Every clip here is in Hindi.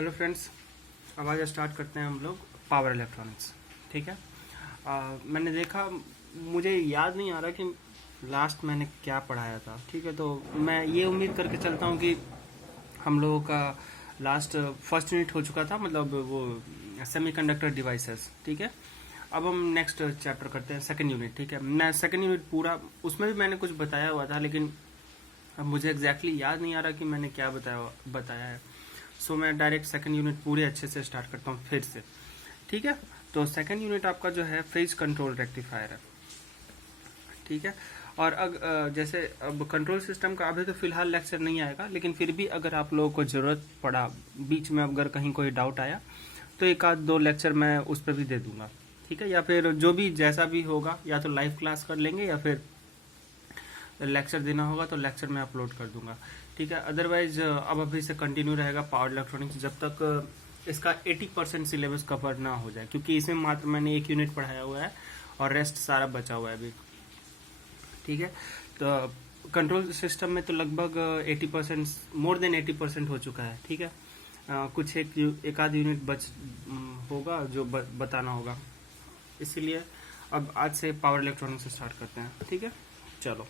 हेलो फ्रेंड्स, अब आज स्टार्ट करते हैं हम लोग पावर इलेक्ट्रॉनिक्स। ठीक है। मैंने देखा, मुझे याद नहीं आ रहा कि लास्ट मैंने क्या पढ़ाया था। ठीक है, तो मैं ये उम्मीद करके चलता हूँ कि हम लोगों का लास्ट फर्स्ट यूनिट हो चुका था, मतलब वो सेमीकंडक्टर डिवाइसेस। ठीक है, अब हम नेक्स्ट चैप्टर करते हैं, सेकंड यूनिट। ठीक है, मैं सेकंड यूनिट पूरा, उसमें भी मैंने कुछ बताया हुआ था, लेकिन अब मुझे एग्जैक्टली याद नहीं आ रहा कि मैंने क्या बताया है। सो मैं डायरेक्ट सेकंड यूनिट पूरे अच्छे से स्टार्ट करता हूँ फिर से। ठीक है, तो सेकंड यूनिट आपका जो है फेज कंट्रोल रेक्टिफायर है। ठीक है, और जैसे अब कंट्रोल सिस्टम का अभी तो फिलहाल लेक्चर नहीं आएगा, लेकिन फिर भी अगर आप लोगों को ज़रूरत पड़ा बीच में, अगर कहीं कोई डाउट आया तो एक आध दो लेक्चर मैं उस पर भी दे दूंगा। ठीक है, या फिर जो भी जैसा भी होगा, या तो लाइव क्लास कर लेंगे या फिर लेक्चर देना होगा तो लेक्चर में अपलोड कर दूंगा। ठीक है, अदरवाइज अब अभी से कंटिन्यू रहेगा पावर इलेक्ट्रॉनिक्स जब तक इसका 80% सिलेबस कवर ना हो जाए, क्योंकि इसमें मात्र मैंने एक यूनिट पढ़ाया हुआ है और रेस्ट सारा बचा हुआ है अभी। ठीक है, तो कंट्रोल सिस्टम में तो लगभग 80%, मोर देन 80% हो चुका है। ठीक है, कुछ एक आध यूनिट होगा जो बताना होगा, इसीलिए अब आज से पावर इलेक्ट्रॉनिक्स स्टार्ट करते हैं। ठीक है, चलो।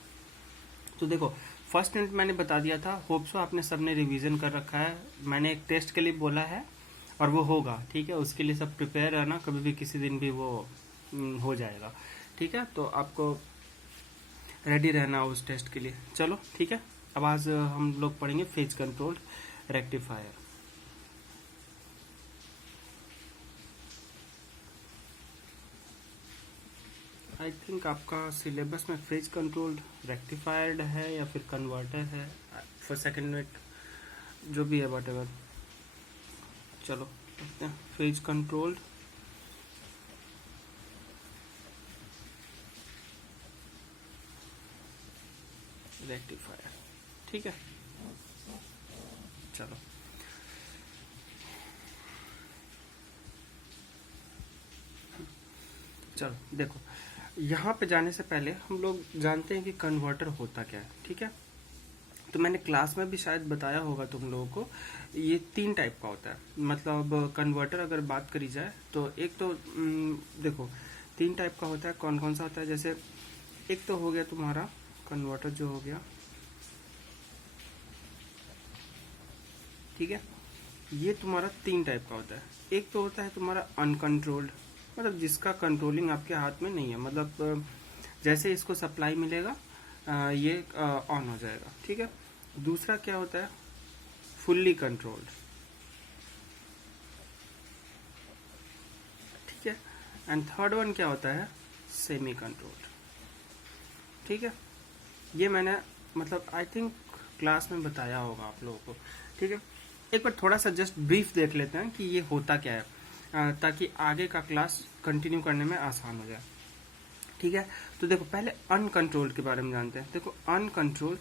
तो देखो, फर्स्ट यूनिट मैंने बता दिया था, होप सो आपने सबने रिवीजन कर रखा है। मैंने एक टेस्ट के लिए बोला है और वो होगा। ठीक है, उसके लिए सब प्रिपेयर है ना, कभी भी किसी दिन भी वो हो जाएगा। ठीक है, तो आपको रेडी रहना उस टेस्ट के लिए। चलो ठीक है, अब आज हम लोग पढ़ेंगे phase control rectifier. I think आपका सिलेबस में फेज कंट्रोल रेक्टिफायर्ड है या फिर कन्वर्टर है फॉर सेकेंड यूनिट, जो भी है वट एवर। चलो देखते हैं, फेज कंट्रोल रेक्टिफायर। ठीक है, चलो। चलो देखो, यहाँ पे जाने से पहले हम लोग जानते हैं कि कन्वर्टर होता क्या है। ठीक है, तो मैंने क्लास में भी शायद बताया होगा तुम लोगों को, ये 3 टाइप का होता है। मतलब कन्वर्टर अगर बात करी जाए तो एक तो देखो 3 टाइप का होता है। कौन कौन सा होता है? जैसे एक तो हो गया तुम्हारा कन्वर्टर जो हो गया, ठीक है, ये तुम्हारा 3 टाइप का होता है। एक तो होता है तुम्हारा अनकंट्रोल्ड, मतलब जिसका कंट्रोलिंग आपके हाथ में नहीं है, मतलब जैसे इसको सप्लाई मिलेगा ये ऑन हो जाएगा। ठीक है, दूसरा क्या होता है? Fully controlled. ठीक है, एंड थर्ड वन क्या होता है? Semi controlled. ठीक है, ये मैंने मतलब आई थिंक क्लास में बताया होगा आप लोगों को। ठीक है, एक बार थोड़ा सा जस्ट ब्रीफ देख लेते हैं कि ये होता क्या है, ताकि आगे का क्लास कंटिन्यू करने में आसान हो जाए। ठीक है, तो देखो पहले अनकंट्रोल्ड के बारे में जानते हैं। देखो अनकंट्रोल्ड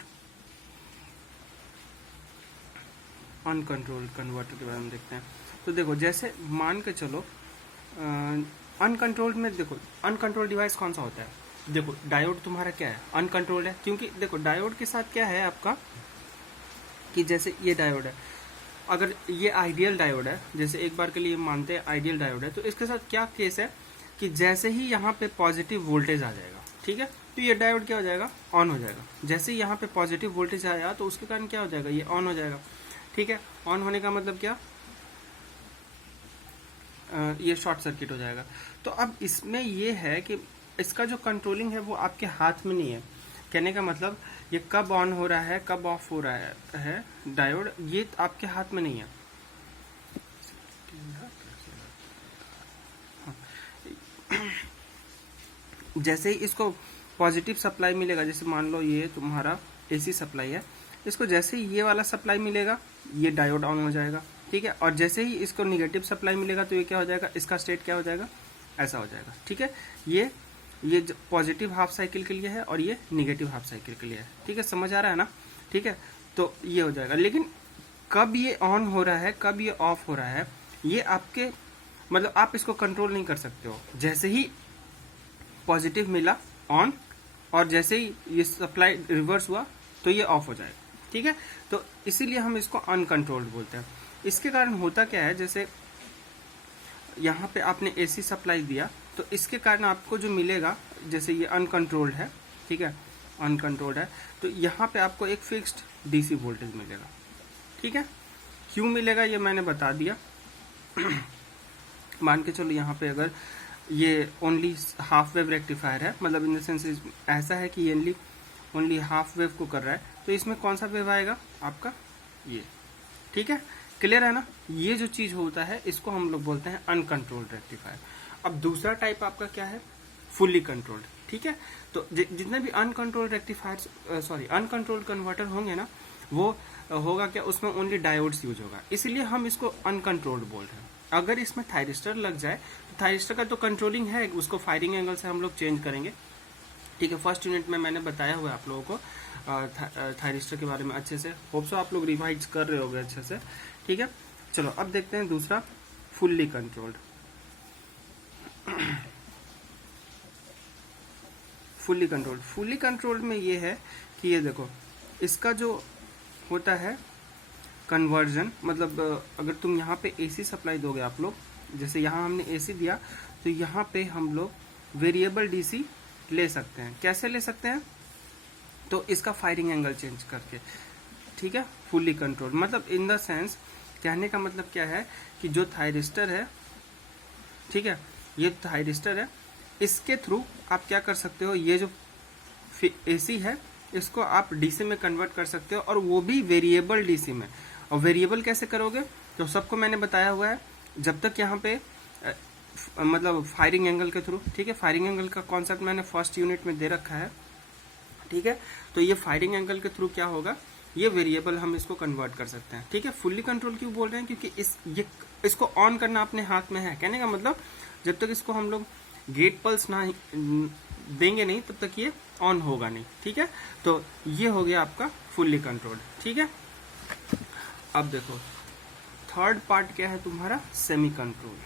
कन्वर्टर के बारे में देखते हैं। तो देखो जैसे मान के चलो अनकंट्रोल्ड में, देखो अनकंट्रोल्ड डिवाइस कौन सा होता है? देखो डायोड तुम्हारा क्या है? अनकंट्रोल्ड है, क्योंकि देखो डायोड के साथ क्या है आपका कि जैसे ये डायोड है, अगर ये आइडियल डायोड है, जैसे एक बार के लिए मानते हैं आइडियल डायोड है, तो इसके साथ क्या केस है कि जैसे ही यहाँ पे पॉजिटिव वोल्टेज आ जाएगा, ठीक है, तो ये डायोड क्या हो जाएगा? ऑन हो जाएगा। जैसे ही यहाँ पे पॉजिटिव वोल्टेज आया तो उसके कारण क्या हो जाएगा? ये ऑन हो जाएगा। ठीक है, ऑन होने का मतलब क्या? ये शॉर्ट सर्किट हो जाएगा। तो अब इसमें ये है कि इसका जो कंट्रोलिंग है वो आपके हाथ में नहीं है। कहने का मतलब ये कब ऑन हो रहा है, कब ऑफ हो रहा है डायोड, ये आपके हाथ में नहीं है। जैसे ही इसको पॉजिटिव सप्लाई मिलेगा, जैसे मान लो ये तुम्हारा एसी सप्लाई है, इसको जैसे ही ये वाला सप्लाई मिलेगा ये डायोड ऑन हो जाएगा। ठीक है, और जैसे ही इसको निगेटिव सप्लाई मिलेगा तो ये क्या हो जाएगा? इसका स्टेट क्या हो जाएगा? ऐसा हो जाएगा। ठीक है, ये पॉजिटिव हाफ साइकिल के लिए है और ये निगेटिव हाफ साइकिल के लिए है। ठीक है, समझ आ रहा है ना? ठीक है, तो ये हो जाएगा। लेकिन कब ये ऑन हो रहा है, कब ये ऑफ हो रहा है, ये आपके मतलब आप इसको कंट्रोल नहीं कर सकते हो। जैसे ही पॉजिटिव मिला ऑन, और जैसे ही ये सप्लाई रिवर्स हुआ तो ये ऑफ हो जाएगा। ठीक है, तो इसीलिए हम इसको अनकंट्रोल्ड बोलते हैं। इसके कारण होता क्या है, जैसे यहाँ पे आपने एसी सप्लाई दिया तो इसके कारण आपको जो मिलेगा, जैसे ये अनकंट्रोल्ड है, ठीक है, अनकंट्रोल्ड है, तो यहाँ पे आपको एक फिक्स्ड डीसी वोल्टेज मिलेगा, ठीक है। क्यों मिलेगा ये मैंने बता दिया। मान के चलो यहाँ पे अगर ये ओनली हाफ वेव रेक्टिफायर है, मतलब इन द सेंस ऐसा है कि ये ओनली हाफ वेव को कर रहा है, तो इसमें कौन सा वेव आएगा आपका, ये, ठीक है, क्लियर है ना। ये जो चीज होता है इसको हम लोग बोलते हैं अनकंट्रोल्ड रेक्टिफायर। अब दूसरा टाइप आपका क्या है, फुल्ली कंट्रोल्ड, ठीक है। तो जितने भी अनकंट्रोल्ड रेक्टिफायर अनकंट्रोल्ड कन्वर्टर होंगे ना, वो होगा क्या, उसमें ओनली डायोड्स यूज होगा, इसलिए हम इसको अनकंट्रोल्ड बोल रहे हैं। अगर इसमें थायरिस्टर लग जाए तो थायरिस्टर का तो कंट्रोलिंग है, उसको फायरिंग एंगल से हम लोग चेंज करेंगे, ठीक है। फर्स्ट यूनिट में मैंने बताया हुआ है आप लोगों को थायरिस्टर के बारे में अच्छे से, होप सो आप लोग रिवाइज कर रहे होंगे अच्छे से, ठीक है। चलो अब देखते हैं दूसरा, फुल्ली कंट्रोल्ड। फुल्ली कंट्रोल्ड में ये है कि ये देखो, इसका जो होता है कन्वर्जन, मतलब अगर तुम यहाँ पे एसी सप्लाई दोगे आप लोग, जैसे यहाँ हमने एसी दिया, तो यहाँ पे हम लोग वेरिएबल डीसी ले सकते हैं। कैसे ले सकते हैं, तो इसका फायरिंग एंगल चेंज करके, ठीक है। फुल्ली कंट्रोल मतलब इन द सेंस, कहने का मतलब क्या है कि जो थायरिस्टर है, ठीक है, ये थायरिस्टर है, इसके थ्रू आप क्या कर सकते हो, ये जो एसी है इसको आप डीसी में कन्वर्ट कर सकते हो, और वो भी वेरिएबल डीसी में। और वेरिएबल कैसे करोगे, तो सबको मैंने बताया हुआ है, जब तक यहाँ पे मतलब फायरिंग एंगल के थ्रू, ठीक है। फायरिंग एंगल का कॉन्सेप्ट मैंने फर्स्ट यूनिट में दे रखा है, ठीक है। तो ये फायरिंग एंगल के थ्रू क्या होगा, ये वेरिएबल हम इसको कन्वर्ट कर सकते हैं, ठीक है। फुल्ली कंट्रोल क्यों बोल रहे हैं, क्योंकि इसको ऑन करना अपने हाथ में है। कहने का मतलब जब तक इसको हम लोग गेट पल्स ना देंगे नहीं, तब तक ये ऑन होगा नहीं, ठीक है। तो ये हो गया आपका फुल्ली कंट्रोल्ड, ठीक है। अब देखो थर्ड पार्ट क्या है तुम्हारा, सेमी कंट्रोल।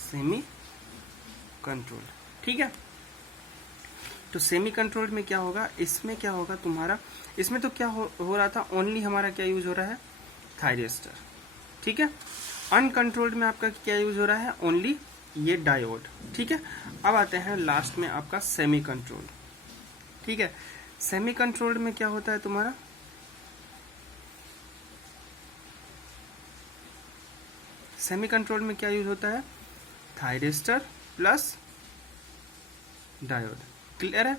सेमी कंट्रोल, ठीक है। तो सेमी कंट्रोल में क्या होगा, इसमें क्या होगा तुम्हारा, इसमें तो क्या हो रहा था, ओनली हमारा क्या यूज हो रहा है, थायरिस्टर, ठीक है। अनकंट्रोल्ड में आपका क्या यूज हो रहा है, ओनली ये डायोड, ठीक है। अब आते हैं लास्ट में आपका सेमी कंट्रोल, ठीक है। सेमी कंट्रोल्ड में क्या होता है तुम्हारा, सेमी कंट्रोल्ड में क्या यूज होता है, थायरिस्टर प्लस डायोड, क्लियर है।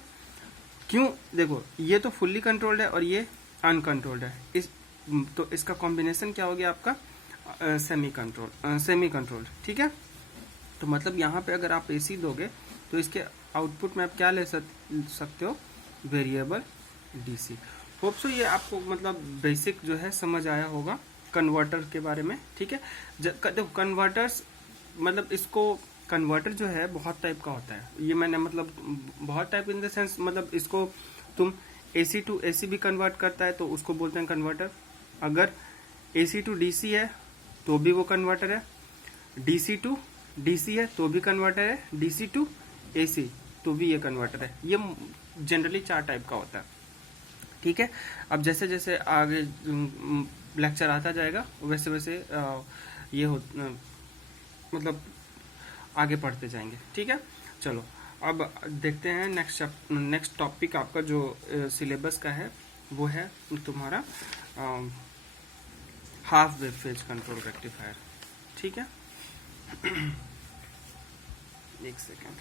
क्यों, देखो ये तो फुल्ली कंट्रोल्ड है और ये अनकंट्रोल्ड है, तो इसका कॉम्बिनेशन क्या हो गया आपका, सेमी कंट्रोल, ठीक है। तो मतलब यहाँ पे अगर आप एसी दोगे तो इसके आउटपुट में आप क्या ले सकते हो, वेरिएबल डीसी। होप सो ये आपको मतलब बेसिक जो है समझ आया होगा कन्वर्टर के बारे में, ठीक है। देखो कन्वर्टर्स मतलब इसको, कन्वर्टर जो है बहुत टाइप का होता है, ये मैंने मतलब बहुत टाइप इन द सेंस, मतलब इसको तुम एसी टू एसी भी कन्वर्ट करता है तो उसको बोलते हैं कन्वर्टर, अगर एसी टू डीसी है तो भी वो कन्वर्टर है, डीसी टू डीसी है तो भी कन्वर्टर है, डीसी टू एसी तो भी ये कन्वर्टर है। ये जनरली 4 टाइप का होता है, ठीक है। अब जैसे जैसे आगे लेक्चर आता जाएगा वैसे वैसे ये हो मतलब आगे पढ़ते जाएंगे, ठीक है। चलो अब देखते हैं नेक्स्ट टॉपिक आपका जो सिलेबस का है वो है तुम्हारा half wave phase control rectifier, ठीक है। एक सेकेंड,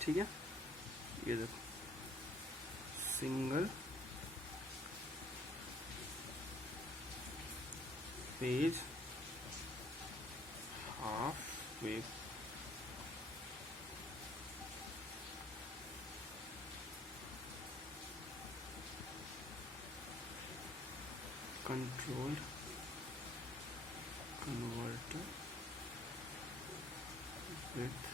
ठीक है। ये देखो single phase half wave control converter with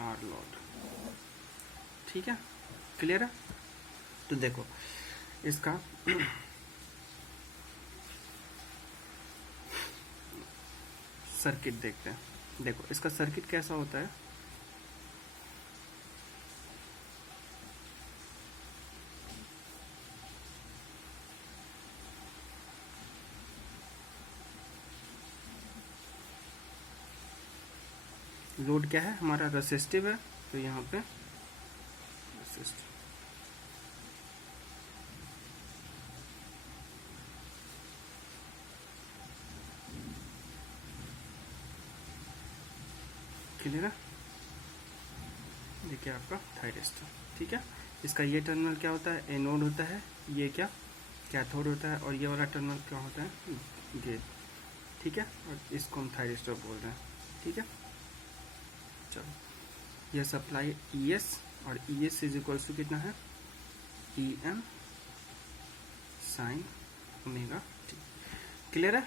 R load. ठीक है, क्लियर है। तो देखो इसका सर्किट देखते हैं। देखो इसका सर्किट कैसा होता है। लोड क्या है हमारा, रेसिस्टिव है, तो यहाँ पे रेसिस्टिव। क्लियर है। देखिए आपका थायरिस्टर। ठीक है, इसका ये टर्मिनल क्या होता है, एनोड होता है, ये क्या कैथोड होता है, और ये वाला टर्मिनल क्या होता है, गेट। ठीक है, और इसको हम थायरिस्टर बोल रहे हैं। ठीक है, चलो ये सप्लाई ES, और ES इज इक्वल्स टू कितना है, EM sine omega T. Clear है।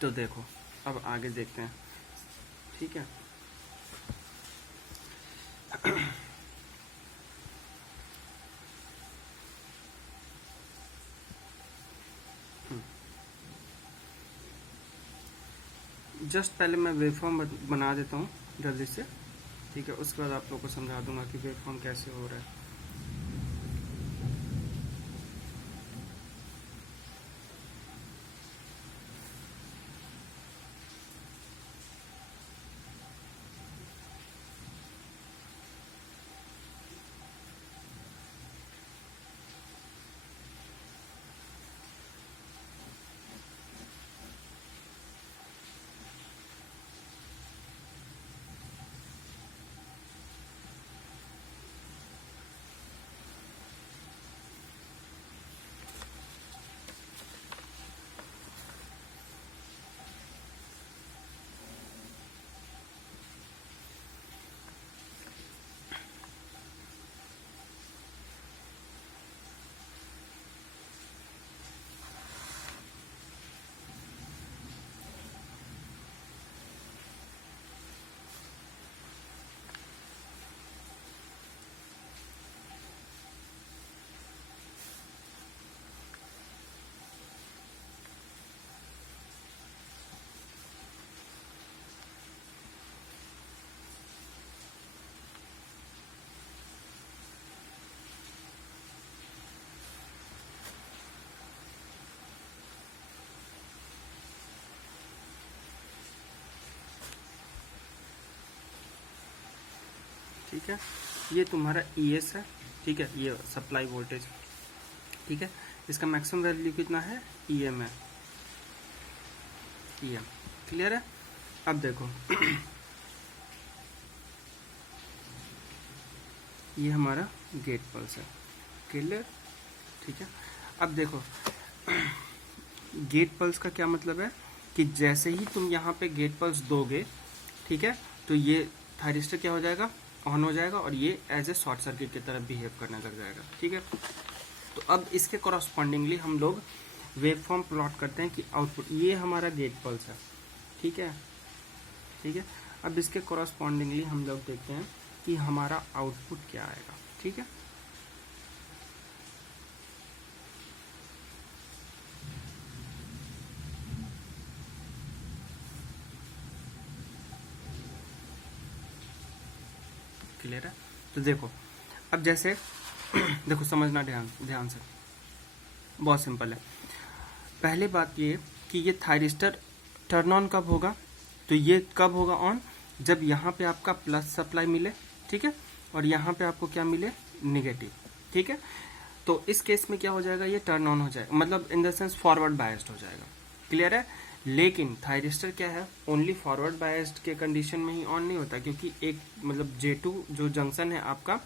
तो देखो अब आगे देखते हैं। ठीक है, जस्ट पहले मैं वेवफॉर्म बना देता हूँ जल्दी से। ठीक है, उसके बाद आप लोगों को समझा दूंगा कि वेवफॉर्म कैसे हो रहा है। ठीक है, ये तुम्हारा ES है। ठीक है, ये सप्लाई वोल्टेज। ठीक है, इसका मैक्सिमम वैल्यू कितना है, EM है, EM। क्लियर है। अब देखो ये हमारा गेट पल्स है। क्लियर। ठीक है, अब देखो गेट पल्स का क्या मतलब है कि जैसे ही तुम यहाँ पे गेट पल्स दोगे, ठीक है, तो ये थायरिस्टर क्या हो जाएगा, ऑन हो जाएगा, और ये एज ए शॉर्ट सर्किट की तरह बिहेव करने लग जाएगा। ठीक है, तो अब इसके कॉरस्पॉन्डिंगली हम लोग वेव फॉर्म प्लॉट करते हैं कि आउटपुट, ये हमारा गेट पल्स है। ठीक है, ठीक है, अब इसके कॉरस्पॉन्डिंगली हम लोग देखते हैं कि हमारा आउटपुट क्या आएगा। ठीक है, क्लियर है। तो देखो अब जैसे देखो समझना ध्यान से, बहुत सिंपल है। पहले बात ये कि ये थायरिस्टर टर्न ऑन कब होगा, तो ये कब होगा ऑन, जब यहाँ पे आपका प्लस सप्लाई मिले। ठीक है, और यहाँ पे आपको क्या मिले, निगेटिव। ठीक है, तो इस केस में क्या हो जाएगा, ये टर्न ऑन हो जाएगा, मतलब in the sense forward biased हो जाएगा। क्लियर है। लेकिन थायरिस्टर क्या है, ओनली फॉरवर्ड बायस्ड के कंडीशन में ही ऑन नहीं होता, क्योंकि एक मतलब J2 जो जंक्शन है आपका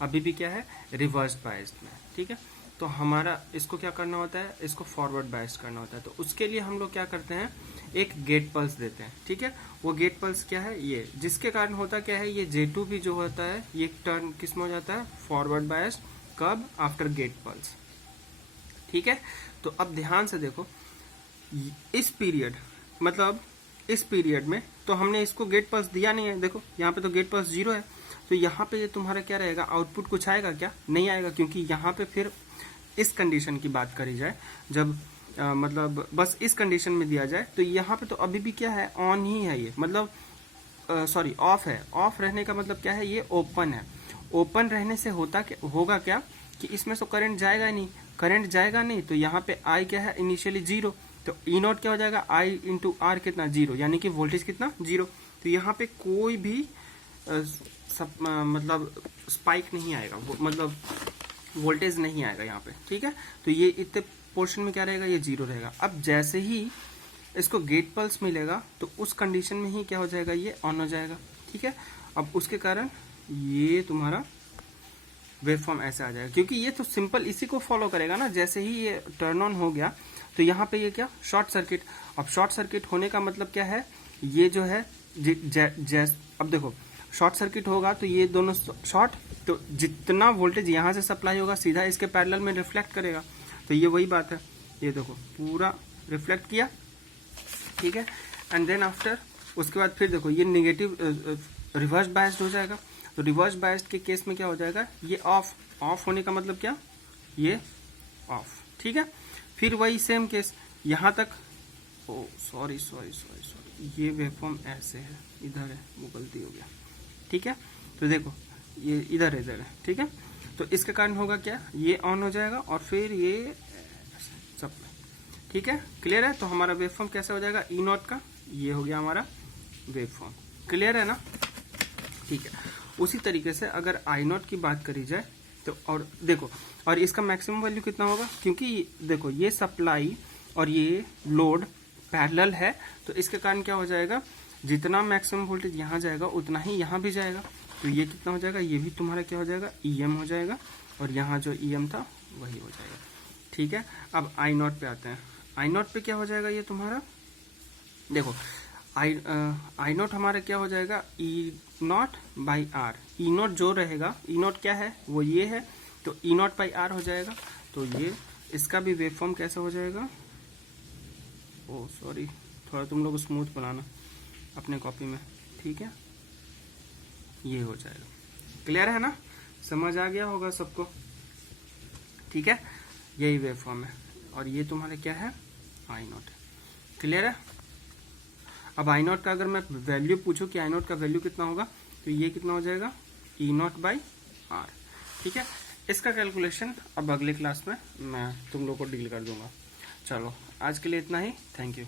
अभी भी क्या है, रिवर्स बायस्ड में। ठीक है, तो हमारा इसको क्या करना होता है, इसको फॉरवर्ड बायस्ड करना होता है। तो उसके लिए हम लोग क्या करते हैं, एक गेट पल्स देते हैं। ठीक है, वो गेट पल्स क्या है, ये जिसके कारण होता क्या है, ये J2 भी जो होता है ये टर्न किस में हो जाता है, फॉरवर्ड बायस्ड, कब? After gate pulse. ठीक है, तो अब ध्यान से देखो, इस पीरियड मतलब इस पीरियड में तो हमने इसको गेट पल्स दिया नहीं है, देखो यहाँ पे तो गेट पल्स 0 है, तो यहाँ पे ये तुम्हारा क्या रहेगा, आउटपुट कुछ आएगा क्या? नहीं आएगा, क्योंकि यहाँ पे फिर इस कंडीशन की बात करी जाए, जब मतलब बस इस कंडीशन में दिया जाए, तो यहाँ पे तो अभी भी क्या है, ऑन ही है ये, मतलब सॉरी ऑफ है। ऑफ रहने का मतलब क्या है, ये ओपन है। ओपन रहने से होगा क्या कि इसमें तो करंट जाएगा ही नहीं, करंट जाएगा नहीं, तो यहाँ पे आई क्या है, इनिशियली 0, तो ई नॉट क्या हो जाएगा, आई इंटू आर कितना, 0, यानी कि वोल्टेज कितना, 0। तो यहाँ पे कोई भी मतलब स्पाइक नहीं आएगा, मतलब वोल्टेज नहीं आएगा यहाँ पे। ठीक है, तो ये इतने पोर्शन में क्या रहेगा, ये 0 रहेगा। अब जैसे ही इसको गेट पल्स मिलेगा तो उस कंडीशन में ही क्या हो जाएगा, ये ऑन हो जाएगा। ठीक है, अब उसके कारण ये तुम्हारा वेव फॉर्म ऐसे आ जाएगा, क्योंकि ये तो सिंपल इसी को फॉलो करेगा ना। जैसे ही ये टर्न ऑन हो गया तो यहाँ पे ये क्या, शॉर्ट सर्किट। अब शॉर्ट सर्किट होने का मतलब क्या है, ये जो है अब देखो शॉर्ट सर्किट होगा तो ये दोनों शॉर्ट, तो जितना वोल्टेज यहाँ से सप्लाई होगा सीधा इसके पैरेलल में रिफ्लेक्ट करेगा, तो ये वही बात है, ये देखो पूरा रिफ्लेक्ट किया। ठीक है, एंड देन आफ्टर उसके बाद फिर देखो ये निगेटिव रिवर्स बायस्ड हो जाएगा। तो रिवर्स बायस्ड के केस में क्या हो जाएगा, ये ऑफ होने का मतलब क्या, ये ऑफ। ठीक है, फिर वही सेम केस यहाँ तक, ओ सॉरी, ये वेवफॉर्म ऐसे है, इधर है, वो गलती हो गया। ठीक है, तो देखो ये इधर है। ठीक है, तो इसके कारण होगा क्या, ये ऑन हो जाएगा और फिर ये सब। ठीक है, क्लियर है। तो हमारा वेवफॉर्म कैसे हो जाएगा, ई नॉट का ये हो गया हमारा वेवफॉर्म। क्लियर है ना? ठीक है, उसी तरीके से अगर आई नॉट की बात करी जाए तो, और देखो, और इसका मैक्सिमम वैल्यू कितना होगा, क्योंकि देखो ये सप्लाई और ये लोड पैरेलल है, तो इसके कारण क्या हो जाएगा, जितना मैक्सिमम वोल्टेज यहाँ जाएगा उतना ही यहाँ भी जाएगा। तो ये कितना हो जाएगा, ये भी तुम्हारा क्या हो जाएगा, ईएम हो जाएगा, और यहाँ जो ईएम था वही हो जाएगा। ठीक है, अब आई नॉट पे आते हैं। आई नॉट पे क्या हो जाएगा, ये तुम्हारा देखो आई नॉट हमारा क्या हो जाएगा, E naught by R. E naught जो रहेगा, ई नॉट क्या है, वो ये है, तो ई नॉट बाई आर हो जाएगा। तो ये इसका भी वेव फॉर्म कैसा हो जाएगा, ओ सॉरी, थोड़ा तुम लोग स्मूथ बनाना अपने कॉपी में। ठीक है, ये हो जाएगा। क्लियर है ना, समझ आ गया होगा सबको? ठीक है, यही वेव फॉर्म है, और ये तुम्हारे क्या है, आई नॉट। क्लियर है? अब आई नॉट का अगर मैं वैल्यू पूछूं कि आई नॉट का वैल्यू कितना होगा, तो ये कितना हो जाएगा, ई नॉट बाई आर। ठीक है, इसका कैलकुलेशन अब अगले क्लास में मैं तुम लोग को डील कर दूंगा। चलो आज के लिए इतना ही, थैंक यू।